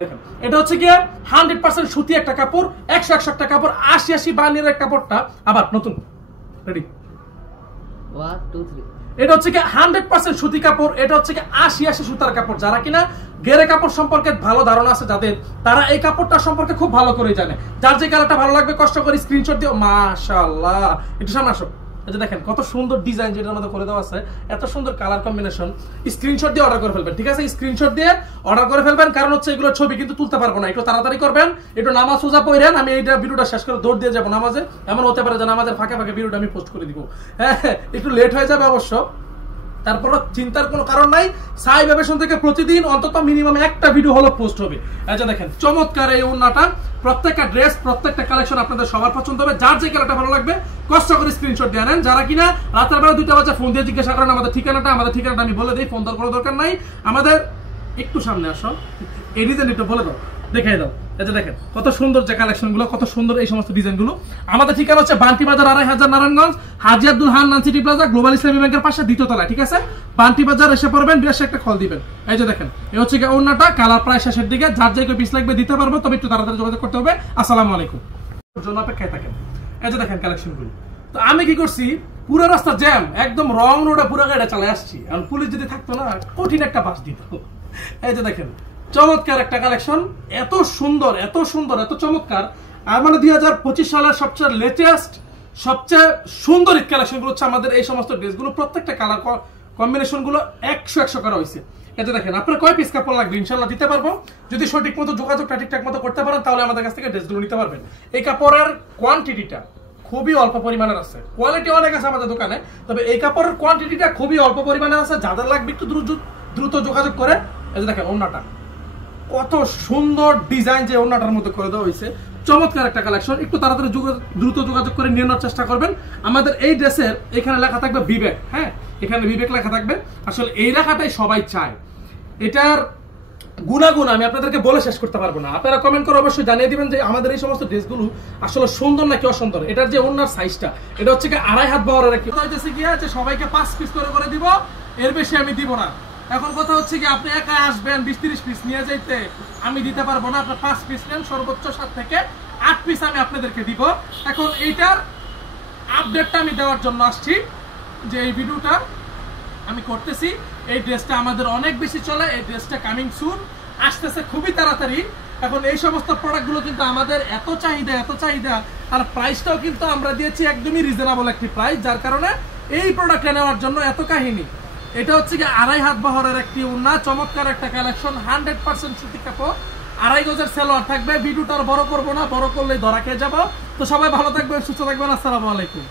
দেখেন এটা হচ্ছে কি 100% সুতি একটা কাপড়, 100 একটা কাপড়, 80 বানিয়ের কাপড়টা আবার নতুন রেডি 1 2 3। এটা হচ্ছে কি 100% সুতি কাপড়, এটা হচ্ছে কি 80 সুতার কাপড়। যারা কিনা গেরে কাপড় সম্পর্কে ভালো ধারণা আছে যাদের, তারা এই কাপড়টা সম্পর্কে খুব ভালো করে জানে। যার যে কালারটা ভালো লাগবে কষ্ট করে স্ক্রিনশট দিও। মাশাআল্লাহ, একটু সামনে আসো। এটা দেখেন কত সুন্দর ডিজাইন যেটার মধ্যে করে দেওয়া আছে, এত সুন্দর কালার কম্বিনেশন। স্ক্রিনশট দিয়ে অর্ডার করে ফেলবেন, ঠিক আছে? স্ক্রিনশট দিয়ে অর্ডার করে ফেলবেন, কারণ হচ্ছে এগুলো ছবি কিন্তু তুলতে পারবো না, একটু তাড়াতাড়ি করবেন। একটু নামাজ সোজা পড়েন, আমি এইটা ভিডিওটা শেষ করে দৌড় দিয়ে যাবো নামাজে। এমন হতে পারে যে নামাজের ফাঁকে ফাঁকে ভিডিওটা আমি পোস্ট করে দিব। হ্যাঁ, একটু লেট হয়ে যাবে অবশ্য, তারপরও চিন্তার কোনো কারণ নাই। সাই ভ্যাবেশন থেকে প্রতিদিন অন্তত মিনিমাম একটা ভিডিও হলো পোস্ট হবে। আচ্ছা দেখেন চমৎকার এই ওড়নাটা, প্রত্যেকটা ড্রেস প্রত্যেকটা কালেকশন আপনাদের সবার পছন্দ হবে। যার যে কালারটা ভালো লাগবে কষ্ট করে স্ক্রিনশট দিয়ে নেন। যারা কিনা রাতের বেলা 2টা বাজে ফোন দিয়ে জিজ্ঞাসা করেন আমাদের ঠিকানাটা আমি বলে দিই, ফোন দেওয়ার কোনো দরকার নাই। আমাদের একটু সামনে আসো, এই ডিজাইন একটু বলে দাও, দেখাই দাও। এটা দেখেন কত সুন্দর যে কালেকশন গুলো, কত সুন্দর এই সমস্ত ডিজাইন গুলো। আমাদের ঠিকানা হচ্ছে Bunty Bazar 2500 Narayanganj, Haji Abdul Hannan City Plaza, Global Islami ব্যাংকের পাশে 2য় তলায়, ঠিক আছে? বান্টি বাজার এসে পড়বেন, বিরাশে একটা কল দিবেন। এই যে দেখেন এই হচ্ছে কি ওড়নাটা, কালার প্রায় শেষের দিকে, যার যে পিস লাগবে দিতে পারবো, তবে একটু তাড়াতাড়ি যোগাযোগ করতে হবে। আসসালামু আলাইকুম, জন্য অপেক্ষায় থাকেন। এই যে দেখেন কালেকশন গুলো। তো আমি কি করছি, পুরো রাস্তা জ্যাম, একদম রং রোডে পুরো গাড়ি চালিয়ে আসছি, আর পুলিশ যদি থাকতো না কঠিন একটা বাস দিত। এই যে দেখেন চমৎকার একটা কালেকশন, এত সুন্দর এত সুন্দর এত চমৎকার। আর মানে 2025 সালের সবচেয়ে লেটেস্ট সবচেয়ে সুন্দর কালেকশন গুলো হচ্ছে আমাদের এই সমস্ত ড্রেসগুলো। প্রত্যেকটা কালার কম্বিনেশন গুলো 100 করা হয়েছে। এটা দেখেন আপনার কয় পিস কাপড় লাগবে ইনশাল্লাহ দিতে পারবো, যদি সঠিক মতো যোগাযোগটা ঠিকঠাক মতো করতে পারেন তাহলে আমাদের কাছ থেকে ড্রেসগুলো নিতে পারবেন। এই কাপড়ের কোয়ান্টিটিটা খুবই অল্প পরিমাণের আছে, কোয়ালিটি অনেক আছে আমাদের দোকানে, তবে এই কাপড়ের কোয়ান্টিটিটা খুবই অল্প পরিমাণের আছে। যাদের লাগবে একটু দ্রুত যোগাযোগ করে। এই যে দেখেন ওড়নাটা কত সুন্দর ডিজাইন যে ওড়নাটার মধ্যে করে দেওয়া হয়েছে, চমৎকার একটা কালেকশন। একটু তাড়াতাড়ি দ্রুত যোগাযোগ করে নিয়ে নেওয়ার চেষ্টা করবেন। আমাদের এই ড্রেসের এখানে লেখা থাকবে বিবেক, হ্যাঁ এখানে বিবেক লেখা থাকবে। আসলে এই লেখাটাই সবাই চায়। এটার গুণাগুণ আমি আপনাদেরকে বলে শেষ করতে পারবো না। আপনারা কমেন্ট করে অবশ্যই জানিয়ে দিবেন যে আমাদের এই সমস্ত ড্রেসগুলো আসলে সুন্দর নাকি অসুন্দর। এটার যে ওড়নার সাইজটা, এটা হচ্ছে কি 2.5 হাত বহরের একটা, হইতেছে কি আছে সবাইকে 5 পিস করে দিব, এর বেশি আমি দিব না। এখন কথা হচ্ছে কি আপনি একা আসবেন 20-30 পিস নিয়ে যাইতে, আমি দিতে পারবো না। আপনার 5 পিস নেন, সর্বোচ্চ 7 থেকে 8 পিস আমি আপনাদেরকে দিব। এখন এইটার আপডেটটা আমি দেওয়ার জন্য আসছি, যে এই ভিডিওটা আমি করতেছি। এই ড্রেসটা আমাদের অনেক বেশি চলে, এই ড্রেসটা কামিং সুন আসতেছে খুবই তাড়াতাড়ি। এখন এই সমস্ত প্রোডাক্টগুলো কিন্তু আমাদের এত চাহিদা, আর প্রাইসটাও কিন্তু আমরা দিয়েছি একদমই রিজনেবল একটি প্রাইস, যার কারণে এই প্রোডাক্টটা নেওয়ার জন্য এত কাহিনী। এটা হচ্ছে কি 2.5 হাত বহরের একটি ওড়না, চমৎকার একটা কালেকশন, 100% সুতি কাপড়, 2.5 গজের সেলোয়ার থাকবে। ভিডিওটা আর বড় করবো না, বড় করলেই ধরা খেয়ে যাবো। তো সবাই ভালো থাকবেন, সুস্থ থাকবেন। আসসালামু আলাইকুম।